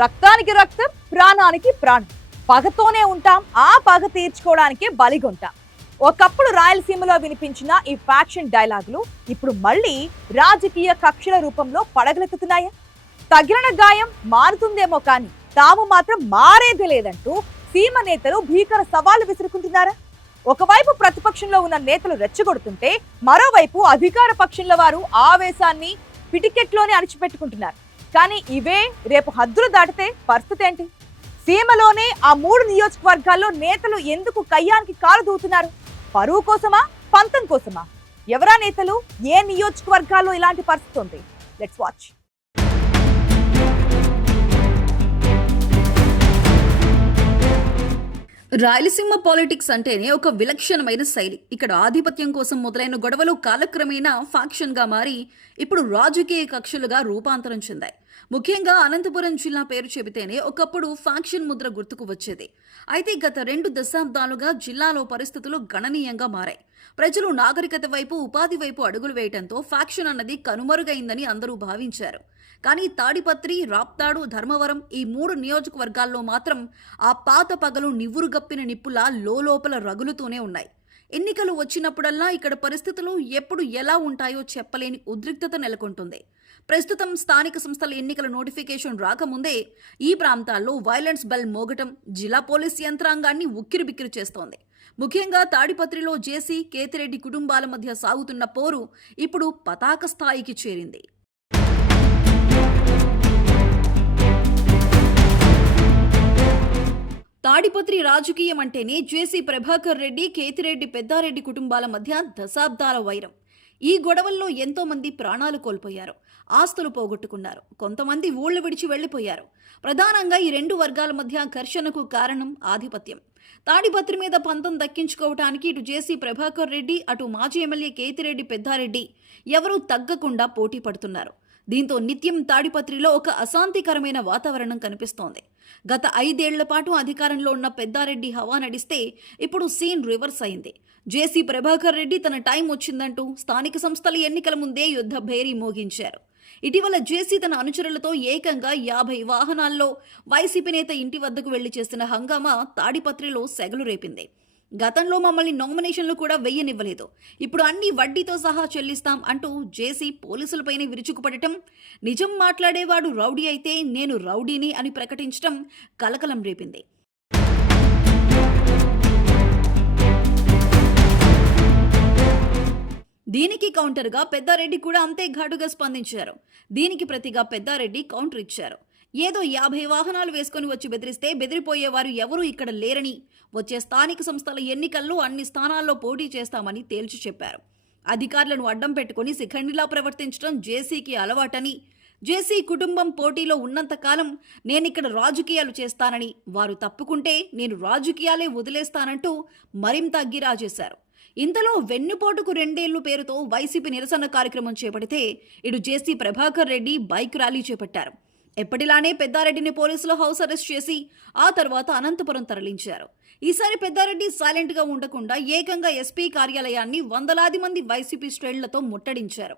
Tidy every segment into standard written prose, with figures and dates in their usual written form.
రక్తానికి రక్తం, ప్రాణానికి ప్రాణం. పగతోనే ఉంటాం, ఆ పగ తీర్చుకోవడానికే బలిగొంటాం. ఒకప్పుడు రాయలసీమలో వినిపించిన ఈ ఫ్యాక్షన్ డైలాగులు ఇప్పుడు మళ్ళీ రాజకీయ కక్షల రూపంలో పడగలెత్తుతున్నాయా? తగిలిన గాయం మారుతుందేమో కానీ తాము మాత్రం మారేది లేదంటూ సీమ నేతలు భీకర సవాళ్లు విసురుకుంటున్నారా? ఒకవైపు ప్రతిపక్షంలో ఉన్న నేతలు రెచ్చగొడుతుంటే మరోవైపు అధికార పక్షంలో వారు ఆవేశాన్ని పిటికెట్లోనే అణిచిపెట్టుకుంటున్నారు. కానీ ఇవే రేపు హద్దులు దాటితే పరిస్థితి ఏంటి? సీమలోనే ఆ 3 నియోజకవర్గాల్లో నేతలు ఎందుకు కయ్యానికి కాలు దూతున్నారు? పరువు కోసమా, పంతం కోసమా? ఎవరా నేతలు? ఏ నియోజకవర్గాల్లో ఇలాంటి పరిస్థితి ఉంది? Let's watch. రాయలసీమ పాలిటిక్స్ అంటేనే ఒక విలక్షణమైన శైలి. ఇక్కడ ఆధిపత్యం కోసం మొదలైన గొడవలు కాలక్రమేణా ఫ్యాక్షన్ గా మారి ఇప్పుడు రాజకీయ కక్షలుగా రూపాంతరం చెందాయి. ముఖ్యంగా అనంతపురం జిల్లా పేరు చెబితేనే ఒకప్పుడు ఫ్యాక్షన్ ముద్ర గుర్తుకు వచ్చేది. అయితే గత 2 దశాబ్దాలుగా జిల్లాలో పరిస్థితులు గణనీయంగా మారాయి. ప్రజలు నాగరికత వైపు, ఉపాధి వైపు అడుగులు వేయడంతో ఫ్యాక్షన్ అన్నది కనుమరుగైందని అందరూ భావించారు. కానీ తాడిపత్రి, రాప్తాడు, ధర్మవరం ఈ 3 నియోజకవర్గాల్లో మాత్రం ఆ పాత పగలు నివ్వురుగప్పిన నిప్పులా లోపల రగులుతూనే ఉన్నాయి. ఎన్నికలు వచ్చినప్పుడల్లా ఇక్కడ పరిస్థితులు ఎప్పుడు ఎలా ఉంటాయో చెప్పలేని ఉద్రిక్తత నెలకొంటుంది. ప్రస్తుతం స్థానిక సంస్థల ఎన్నికల నోటిఫికేషన్ రాకముందే ఈ ప్రాంతాల్లో వైలెన్స్ బెల్ మోగటం జిల్లా పోలీస్ యంత్రాంగాన్ని ఉక్కిరిబిక్కిరి చేస్తోంది. ముఖ్యంగా తాడిపత్రిలో జేసీ, కేతిరెడ్డి కుటుంబాల మధ్య సాగుతున్న పోరు ఇప్పుడు పతాక స్థాయికి చేరింది. తాడిపత్రి రాజకీయం అంటేనే జేసీ ప్రభాకర్ రెడ్డి, కేతిరెడ్డి పెద్దారెడ్డి కుటుంబాల మధ్య దశాబ్దాల వైరం. ఈ గొడవల్లో ఎంతో మంది ప్రాణాలు కోల్పోయారు, ఆస్తులు పోగొట్టుకున్నారు, కొంతమంది ఊళ్లు విడిచి వెళ్లిపోయారు. ప్రధానంగా ఈ 2 వర్గాల మధ్య ఘర్షణకు కారణం ఆధిపత్యం. తాడిపత్రి మీద పంతం దక్కించుకోవటానికి ఇటు జేసీ ప్రభాకర్ రెడ్డి, అటు మాజీ ఎమ్మెల్యే కేతిరెడ్డి పెద్దారెడ్డి ఎవరూ తగ్గకుండా పోటీ పడుతున్నారు. దీంతో నిత్యం తాడిపత్రిలో ఒక అశాంతికరమైన వాతావరణం కనిపిస్తోంది. గత 5 ఏళ్ల పాటు అధికారంలో ఉన్న పెద్దారెడ్డి హవా నడిస్తే ఇప్పుడు సీన్ రివర్స్ అయింది. జేసీ ప్రభాకర్ రెడ్డి తన టైం వచ్చిందంటూ స్థానిక సంస్థల ఎన్నికల ముందే యుద్ధ భేరీ మోగించారు. ఇటీవల జేసీ తన అనుచరులతో ఏకంగా 50 వాహనాల్లో వైసీపీ నేత ఇంటి వద్దకు వెళ్లి చేసిన హంగామా తాడిపత్రిలో సెగలు రేపింది. గతంలో మమ్మల్ని నామినేషన్లు కూడా వెయ్యనివ్వలేదు, ఇప్పుడు అన్ని వడ్డీతో సహా చెల్లిస్తాం అంటూ జేసీ పోలీసులపైనే విరుచుకుపడటం, నిజం మాట్లాడేవాడు రౌడీ అయితే నేను రౌడీని అని ప్రకటించడం కలకలం రేపింది. దీనికి కౌంటర్గా పెద్దారెడ్డి కూడా అంతే ఘాటుగా స్పందించారు. దీనికి ప్రతిగా పెద్దారెడ్డి కౌంటర్ ఇచ్చారు. ఏదో 50 వాహనాలు వేసుకుని వచ్చి బెదిరిస్తే బెదిరిపోయేవారు ఎవరూ ఇక్కడ లేరని, వచ్చే స్థానిక సంస్థల ఎన్నికల్లో అన్ని స్థానాల్లో పోటీ చేస్తామని తేల్చి చెప్పారు. అధికారులను అడ్డం పెట్టుకుని శిఖండిలా ప్రవర్తించడం జేసీకి అలవాటని, జేసీ కుటుంబం పోటీలో ఉన్నంతకాలం నేనిక్కడ రాజకీయాలు చేస్తానని, వారు తప్పుకుంటే నేను రాజకీయాలే వదిలేస్తానంటూ మరింత అగ్గిరా చేశారు. ఇంతలో వెన్నుపోటుకు 2 ఏళ్లు పేరుతో వైసీపీ నిరసన కార్యక్రమం చేపడితే ఇటు జేసీ ప్రభాకర్ రెడ్డి బైక్ ర్యాలీ చేపట్టారు. ఎప్పటిలానే పెద్దారెడ్డిని పోలీసులు హౌస్ అరెస్ట్ చేసి ఆ తర్వాత అనంతపురం తరలించారు. ఈసారి పెద్దారెడ్డి సైలెంట్ గా ఉండకుండా ఏకంగా ఎస్పీ కార్యాలయాన్ని వందలాది మంది వైసీపీ శ్రేణులతో ముట్టడించారు.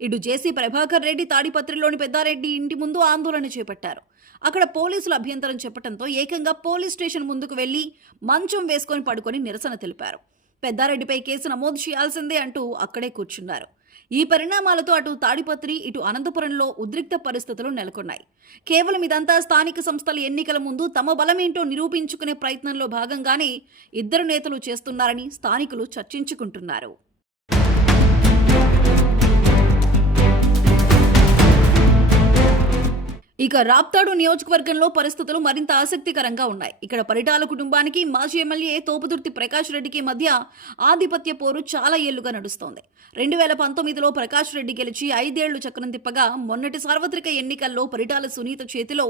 ఇటు జేసీ ప్రభాకర్ రెడ్డి తాడిపత్రిలోని పెద్దారెడ్డి ఇంటి ముందు ఆందోళన చేపట్టారు. అక్కడ పోలీసులు అభ్యంతరం చెప్పడంతో ఏకంగా పోలీస్ స్టేషన్ ముందుకు వెళ్లి మంచం వేసుకొని పడుకొని నిరసన తెలిపారు. పెద్దారెడ్డిపై కేసు నమోదు చేయాల్సిందే అంటూ అక్కడే కూర్చున్నారు. ఈ పరిణామాలతో అటు తాడిపత్రి, ఇటు అనంతపురంలో ఉద్రిక్త పరిస్థితులు నెలకొన్నాయి. కేవలం ఇదంతా స్థానిక సంస్థల ఎన్నికల ముందు తమ బలమేంటో నిరూపించుకునే ప్రయత్నంలో భాగంగానే ఇద్దరు నేతలు చేస్తున్నారని స్థానికులు చర్చించుకుంటున్నారు. ఇక రాప్తాడు నియోజకవర్గంలో పరిస్థితులు మరింత ఆసక్తికరంగా ఉన్నాయి. ఇక్కడ పరిటాల కుటుంబానికి మాజీ ఎమ్మెల్యే తోపుదుర్తి ప్రకాష్ రెడ్డికి మధ్య ఆధిపత్య పోరు చాలా ఏళ్లుగా నడుస్తోంది. 2019లో ప్రకాష్ రెడ్డి గెలిచి 5 ఏళ్లు చక్రం తిప్పగా మొన్నటి సార్వత్రిక ఎన్నికల్లో పరిటాల సునీత చేతిలో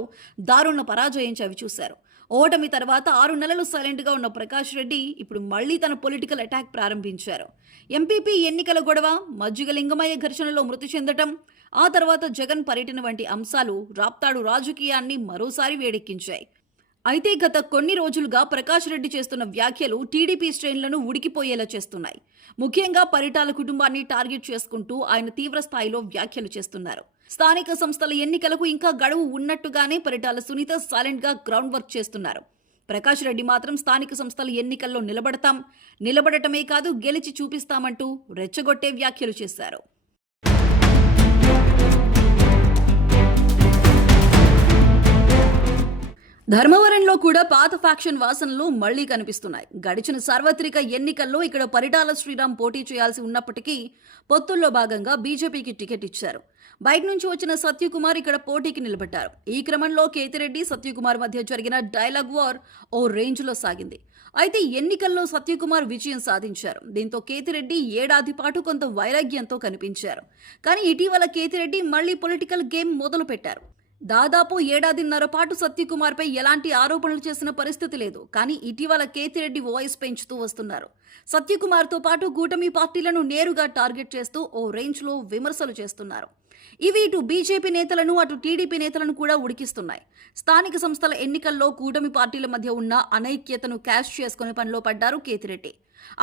దారుణ పరాజయం చవిచూశారు. ఓటమి తర్వాత 6 నెలలు సైలెంట్ గా ఉన్న ప్రకాష్ రెడ్డి ఇప్పుడు మళ్లీ తన పొలిటికల్ అటాక్ ప్రారంభించారు. ఎంపీపీ ఎన్నికల గొడవ, మజ్జిగ లింగమయ్య ఘర్షణలో మృతి చెందటం, ఆ తర్వాత జగన్ పర్యటన వంటి అంశాలు రాప్తాడు రాజకీయాన్ని మరోసారి వేడెక్కించాయి. అయితే గత కొన్ని రోజులుగా ప్రకాష్ రెడ్డి చేస్తున్న వ్యాఖ్యలు టీడీపీ శ్రేణులను ఉడికిపోయేలా చేస్తున్నాయి. ముఖ్యంగా పరిటాల కుటుంబాన్ని టార్గెట్ చేసుకుంటూ ఆయన తీవ్ర స్థాయిలో వ్యాఖ్యలు చేస్తున్నారు. స్థానిక సంస్థల ఎన్నికలకు ఇంకా గడువు ఉన్నట్టుగానే పరిటాల సునీత సైలెంట్ గా గ్రౌండ్ వర్క్ చేస్తున్నారు. ప్రకాష్ రెడ్డి మాత్రం స్థానిక సంస్థల ఎన్నికల్లో నిలబడటమే కాదు గెలిచి చూపిస్తామంటూ రెచ్చగొట్టే వ్యాఖ్యలు చేశారు. ధర్మవరంలో కూడా పాత ఫ్యాక్షన్ వాసనలు మళ్లీ కనిపిస్తున్నాయి. గడిచిన సార్వత్రిక ఎన్నికల్లో ఇక్కడ పరిటాల శ్రీరామ్ పోటీ చేయాల్సి ఉన్నప్పటికీ పొత్తుల్లో భాగంగా బీజేపీకి టికెట్ ఇచ్చారు. బయట నుంచి వచ్చిన సత్యకుమార్ ఇక్కడ పోటీకి నిలబడ్డారు. ఈ క్రమంలో కేతిరెడ్డి సత్యకుమార్ మధ్య జరిగిన డైలాగ్ వార్ ఓ రేంజ్లో సాగింది. అయితే ఎన్నికల్లో సత్యకుమార్ విజయం సాధించారు. దీంతో కేతిరెడ్డి ఏడాది పాటు కొంత వైరాగ్యంతో కనిపించారు. కానీ ఇటీవల కేతిరెడ్డి మళ్లీ పొలిటికల్ గేమ్ మొదలు పెట్టారు. దాదాపు ఏడాదిన్నర పాటు సత్యకుమార్పై ఎలాంటి ఆరోపణలు చేసిన పరిస్థితి లేదు. కానీ ఇటీవల కేతిరెడ్డి వాయిస్ పెంచుతూ వస్తున్నారు. సత్యకుమార్తో పాటు కూటమి పార్టీలను నేరుగా టార్గెట్ చేస్తూ ఓ రేంజ్లో విమర్శలు చేస్తున్నారు. ఇవి ఇటు బీజేపీ నేతలను అటు టీడీపీ నేతలను కూడా ఉడికిస్తున్నాయి. స్థానిక సంస్థల ఎన్నికల్లో కూటమి పార్టీల మధ్య ఉన్న అనైక్యతను క్యాష్ చేసుకునే పనిలో పడ్డారు కేతిరెడ్డి.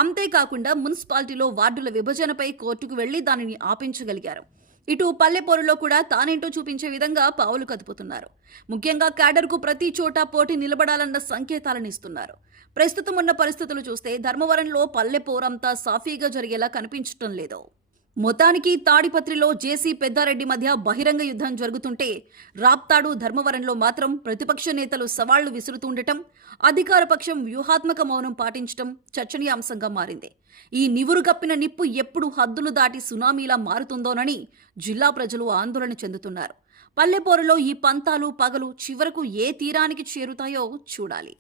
అంతేకాకుండా మున్సిపాలిటీలో వార్డుల విభజనపై కోర్టుకు వెళ్లి దానిని ఆపించగలిగారు. ఇటు పల్లెపోరులో కూడా తానేంటో చూపించే విధంగా పావులు కదుపుతున్నారు. ముఖ్యంగా క్యాడర్కు ప్రతి చోట పోటీ నిలబడాలన్న సంకేతాలను ఇస్తున్నారు. ప్రస్తుతం ఉన్న పరిస్థితులు చూస్తే ధర్మవరంలో పల్లెపోరంతా సాఫీగా జరిగేలా కనిపించటం లేదు. మొత్తానికి తాడిపత్రిలో జేసీ పెద్దారెడ్డి మధ్య బహిరంగ యుద్ధం జరుగుతుంటే రాప్తాడు ధర్మవరంలో మాత్రం ప్రతిపక్ష నేతలు సవాళ్లు విసురుతుండటం, అధికార పక్షం వ్యూహాత్మక మౌనం పాటించడం చర్చనీయాంశంగా మారింది. ఈ నివురు కప్పిన నిప్పు ఎప్పుడు హద్దులు దాటి సునామీలా మారుతుందోనని జిల్లా ప్రజలు ఆందోళన చెందుతున్నారు. పల్లెపోరులో ఈ పంతాలు పగలు చివరకు ఏ తీరానికి చేరుతాయో చూడాలి.